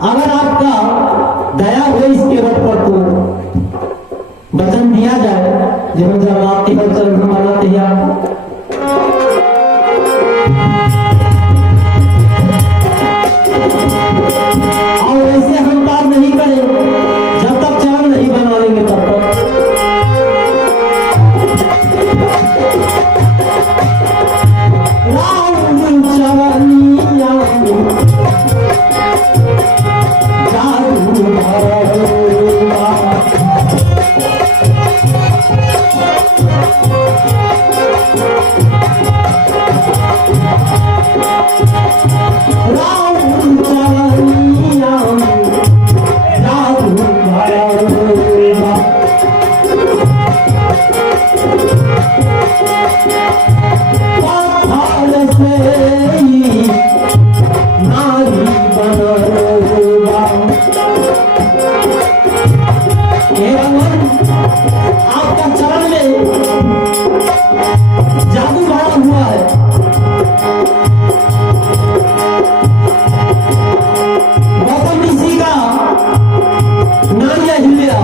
अगर आपका दया हो इसके रथ पर तो वचन दिया जाए जब आपके चरण हमारा तैयार और ऐसे हम काम नहीं करें जब तक चरण नहीं बना लेंगे तब तक राम चरनिया आपका चरण में जादू भरा हुआ है। गौतम ऋषि का नारिया हिलिया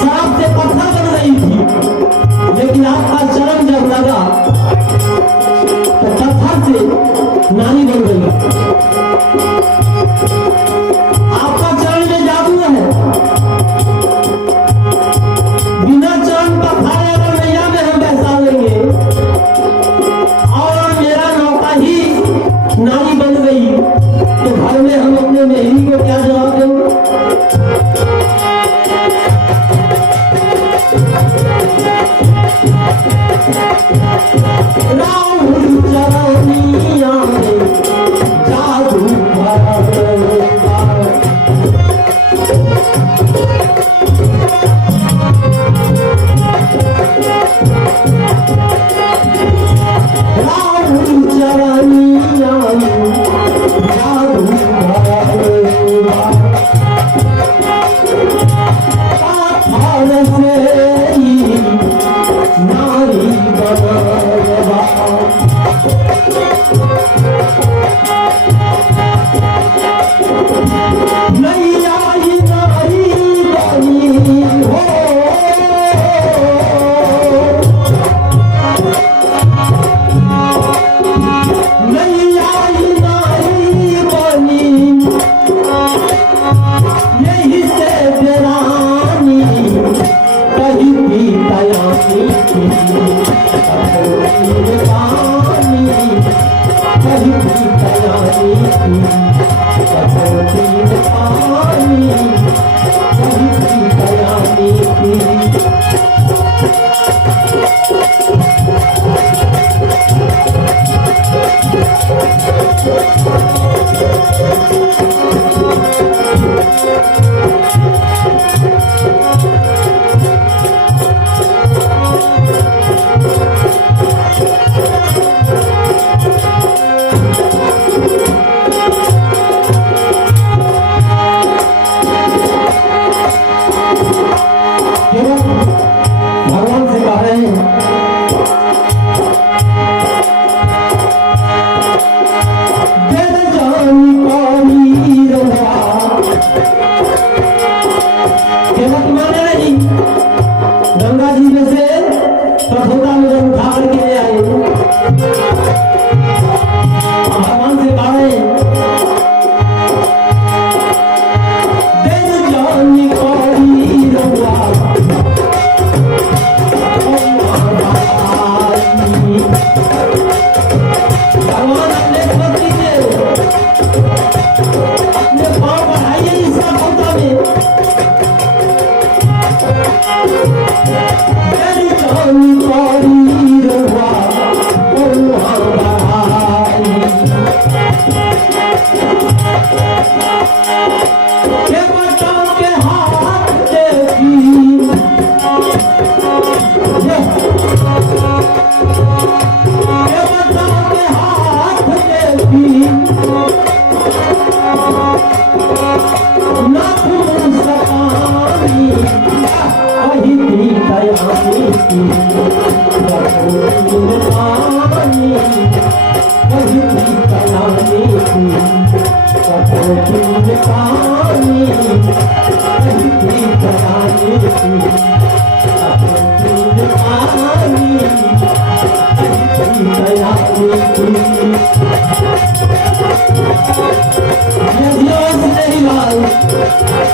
सांप से पत्थर बन रही थी, लेकिन आपका चरण जब लगा तो पत्थर से नारी बन गई। आपका चरण में जादू है। बिना चरण का खाए अगर नैया में हम बैसा लेंगे और मेरा नौका ही नारी बन गई तो घर में हम अपने मेहरी को क्या जवाब देंगे? राहुल चरनिया में जादू भरा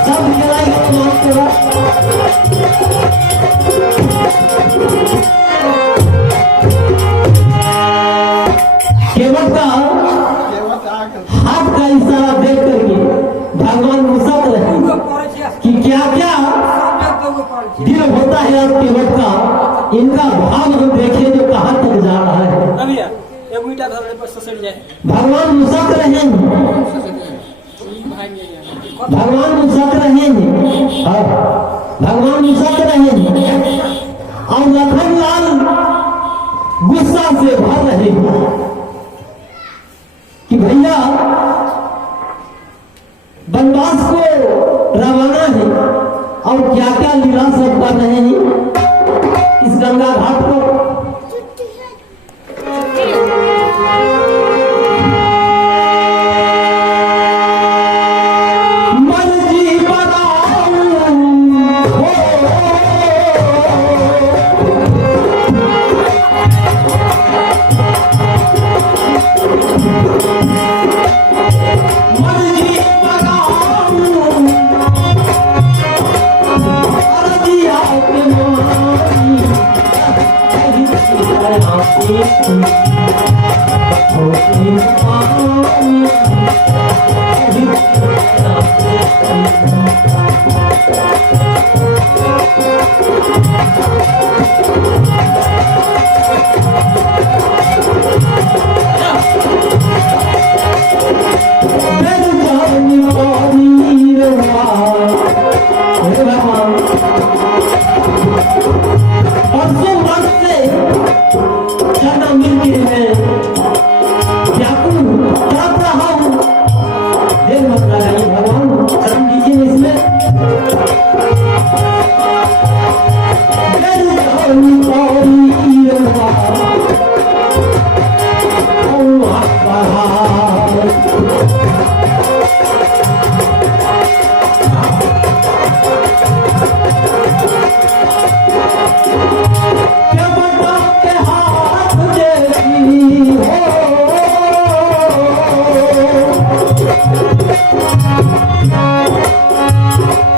सब खिलाई गए नाच के बाद केवट का हाथ का इशारा देख करके भगवान मुसक रहे कि क्या क्या दिल होता है अब केवट का, इनका भाव हम देखें जो कहाँ तक जा रहा है। भगवान मुसक रहे हैं, भगवान मुसक रहे हैं, भगवान मुसक रहे हैं और लखनलाल गुस्सा से भर रहे हैं कि भैया वनवास को रवाना है और क्या क्या लीला सब कर रहे हैं इस गंगा घाट पर। मर्जी बनाओ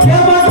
क्या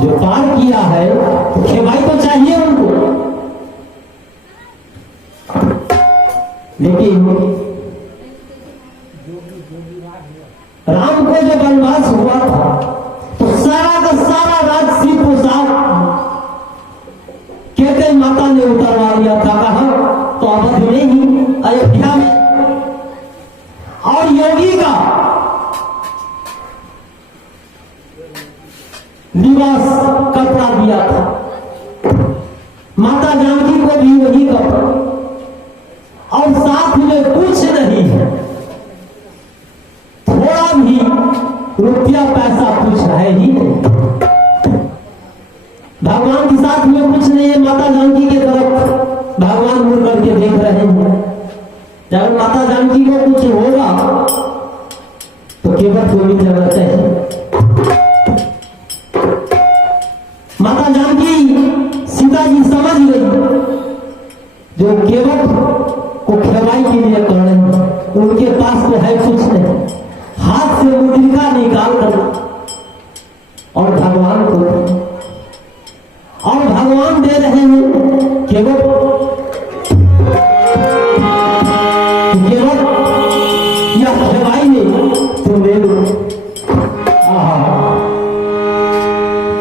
जो पार किया है तो खेवाई तो चाहिए उनको। लेकिन राम को जब वनवास हुआ था तो सारा का सारा राजसी पोशाक कहते माता ने उतरवा लिया था। कहा तो अवध में ही, अयोध्या में। और योगी का निवास कपड़ा दिया था, माता जानकी को भी वही कपड़ा, और साथ में कुछ नहीं है, थोड़ा भी रुपया पैसा कुछ है ही नहीं। भगवान के साथ में कुछ नहीं है। माता जानकी के तरफ भगवान मुड़ करके देख रहे हैं। जब माता जानकी को कुछ होगा तो केवल गोविंद जगह चाहिए। माता जानकी सीता जी समझ गई जो केवल को खेवाई के लिए कर रहे हैं, उनके पास तो है कुछ नहीं। हाथ से मुद्रिका निकाल कर और भगवान को, और भगवान दे रहे हैं केवल यह खेवाई नहीं तुम ले लो।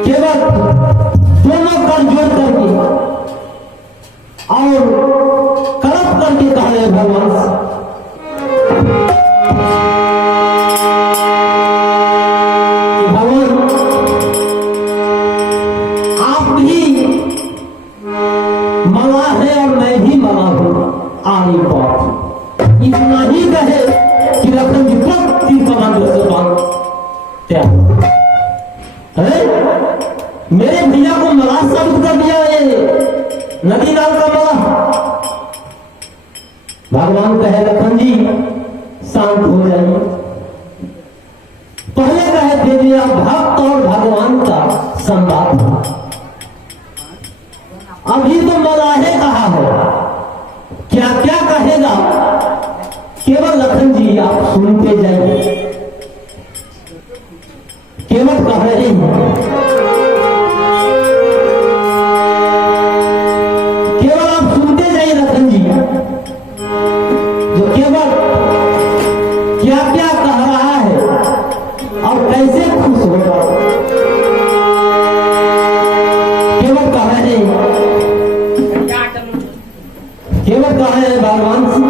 केवल दोनों कर जोड़ करके और कलप करके कह रहे भगवान से भगवान आप भी मला है और मैं भी मला हूं। आरी बात इतना ही कहे कि लखन जी तीर कमांडो से बात क्या है? मेरे भैया को मला साबित कर दिया ये नदी नाल का मला। भगवान कहे लखन जी शांत हो जाइए। पहले कहे दे दिया भक्त और भगवान का संवाद। अभी तो मलाहे कहा है, क्या क्या कहेगा केवल लखन जी आप सुनते जाइए। केवल कह रहे हैं, केवल आप सुनते जाइए लखन जी जो केवल क्या क्या कह रहा है और कैसे खुश होगा। केवल कह रहे हैं, केवल कह रहे हैं भगवान से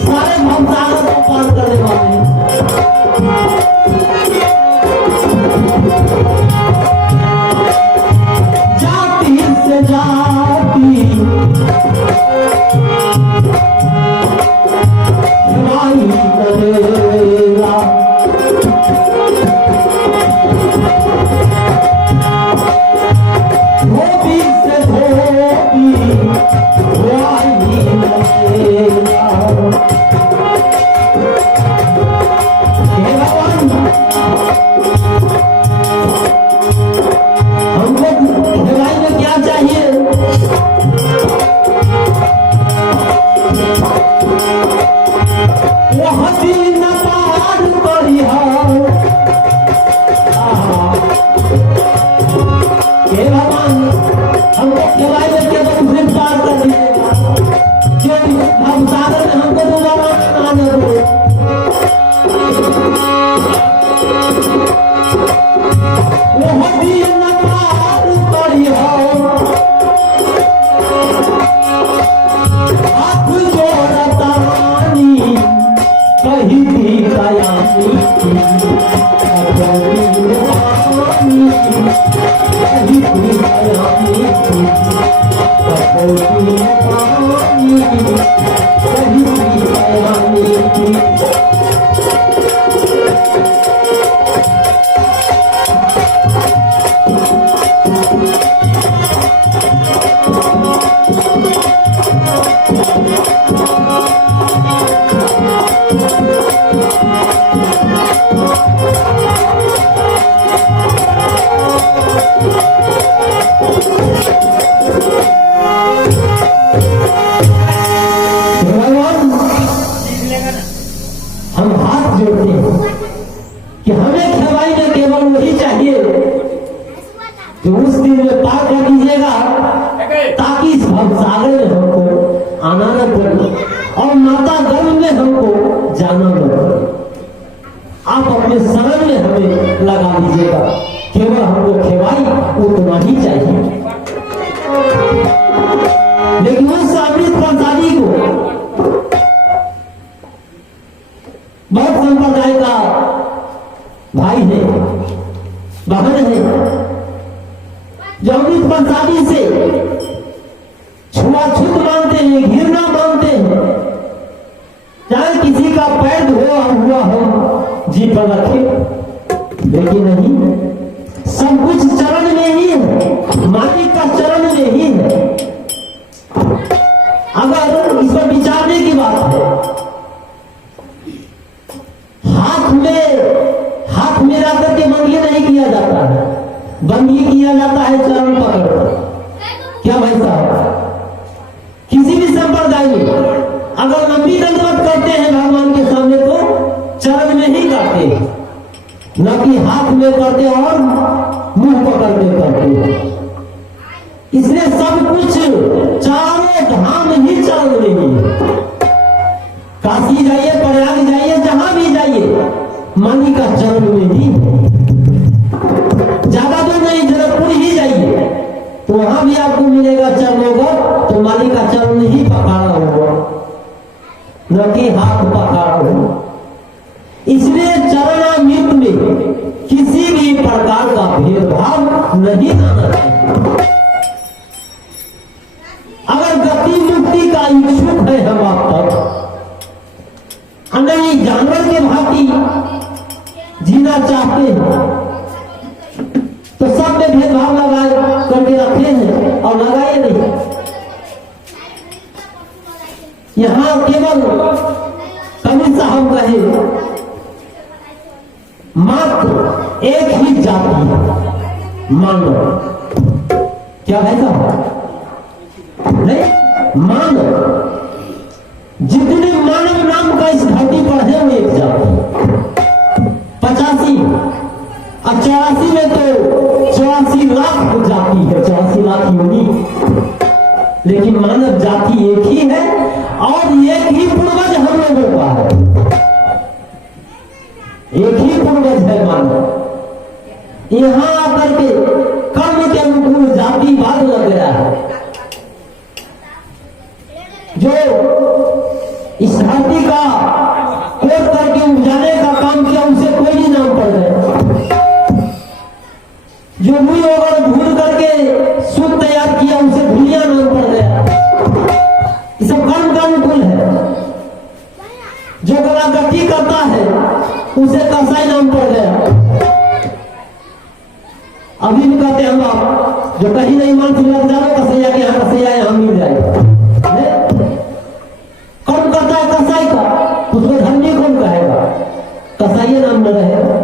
सारे भवसागर को पार करने वाले तो उस दिन में पार कर दीजिएगा ताकि इस भवसागर में हमको आना न पड़े और माता गर्भ में हमको जाना न पड़े। आप अपने शरण में हमें लगा दीजिएगा, केवल हमको खेवाई उतना ही चाहिए। लेकिन उस अमृत प्रसादी को बहुत संप्रदाय का भाई है, बहन है, जो अमृत प्रसादी से छुआछूत मानते हैं, घृणा मानते हैं। चाहे किसी का पैर हुआ हो जी पर रखे, लेकिन नहीं, सब कुछ चरण में ही है, मालिक का चरण में ही है। अगर इस पर विचारने की बात है, हाथ में रख करके मंगली नहीं किया जाता है, बंदी किया जाता है चरण पकड़। क्या भाई साहब, किसी भी संप्रदाय में अगर लंबी दंडवत करते हैं भगवान के सामने तो चरण में ही करते हैं, न कि हाथ में करते और मुंह पकड़ के करते। इसलिए सब कुछ चारों धाम ही चरण में ही है। काशी जाइए, प्रयाग जाइए, जहां भी जाइए, माली का चरण में ही है। ज्यादा दूर नहीं, जनकपुर ही जाइए तो वहां भी आपको मिलेगा चरण होगा, तो माली का चरण ही पकड़ा होगा, न कि हाथ पकड़ा होगा। इसलिए चरणामृत में किसी भी प्रकार का भेदभाव नहीं आना चाहिए। अगर गति मुक्ति का इच्छुक है हम आप तक, नहीं जानवर के भांति जीना चाहते हैं, तो सब में भेदभाव लगाए करके रखे हैं और लगाए नहीं। यहां केवल कवि साहब कहे मात्र एक ही जाति मानव। क्या है साहब? नहीं, मानव, जितने मानव नाम का इस धरती पर है वो एक जाति। 85 और 84 में तो 84 लाख जाति है, 84 लाख योनि, लेकिन मानव जाति एक ही है और एक ही पूर्वज हम लोगों का है, एक ही पूर्वज है मानव। यहां आकर के कर्म के अनुकूल जातिवाद लग गया है, जो इस धरती का खोद करके उपजाने का काम किया, उसे कोई नहीं नाम पड़ गया। जो भूल और भूल करके सूत तैयार किया, उसे भूलिया नाम पड़ गया। ये सब कर्म का अनुकूल है। जो कलाकृति करता है उसे कसाई नाम पड़ गया। अभी भी कहते हैं हम आप, जो कहीं नहीं मान लग जाओ कसैया के यहाँ, कसैया यहाँ मिल जाए। कर्म करता है कसाई का, उसको धर्मी कौन कहेगा? कसाई नाम न रहेगा।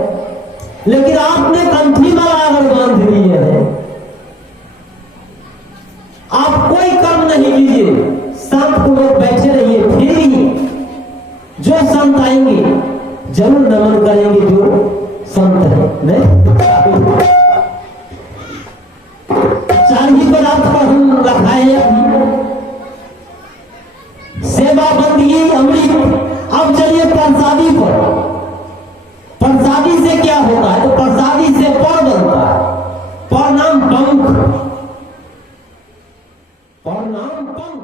लेकिन आपने कंठी माला अगर बांध लिए है, आप कोई कर्म नहीं कीजिए, शांत पूर्वक बैठे रहिए, फिर ही जो संत आएंगे जरूर नमन करेंगे, जो संत है। नहीं, चार ही पदार्थ पर हम रखाए हैं, सेवा, बंदगी, अमृत। अब चलिए प्रसादी पर। प्रसादी से क्या होता है? और नाम पंख